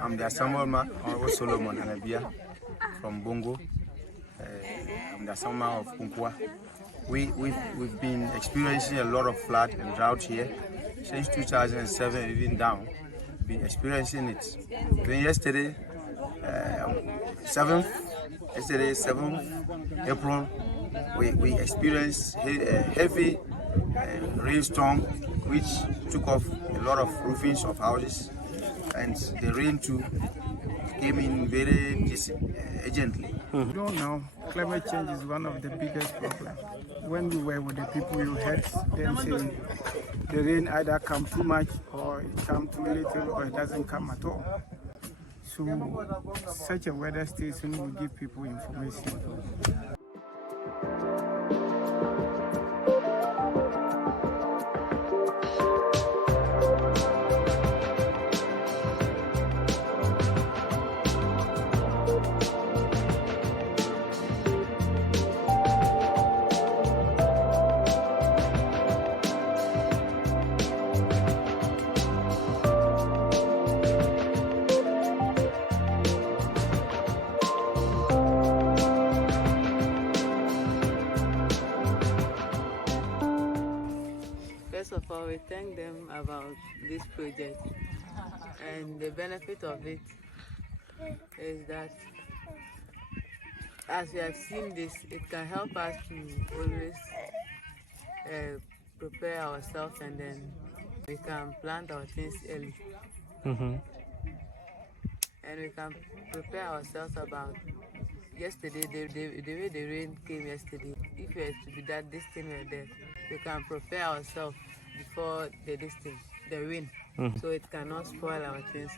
I'm the assembleman, Honorable Solomon Anabia from Bongo. I'm the assembleman of Kunkua. We've been experiencing a lot of flood and drought here since 2007, even down. Been experiencing it. Then yesterday, 7th April, we experienced a heavy rainstorm which took off a lot of roofings of houses, and the rain too came in very urgently. You don't know, climate change is one of the biggest problems. When we were with the people, you heard them saying the rain either comes too much or it comes too little or it doesn't come at all. So such a weather station will give people information. First of all, we thank them about this project, and the benefit of it is that as we have seen this, it can help us to always prepare ourselves, and then we can plant our things early. And we can prepare ourselves about yesterday, the way the rain came yesterday. If it was to be that this thing were there, we can prepare ourselves before the rain, so it cannot spoil our things.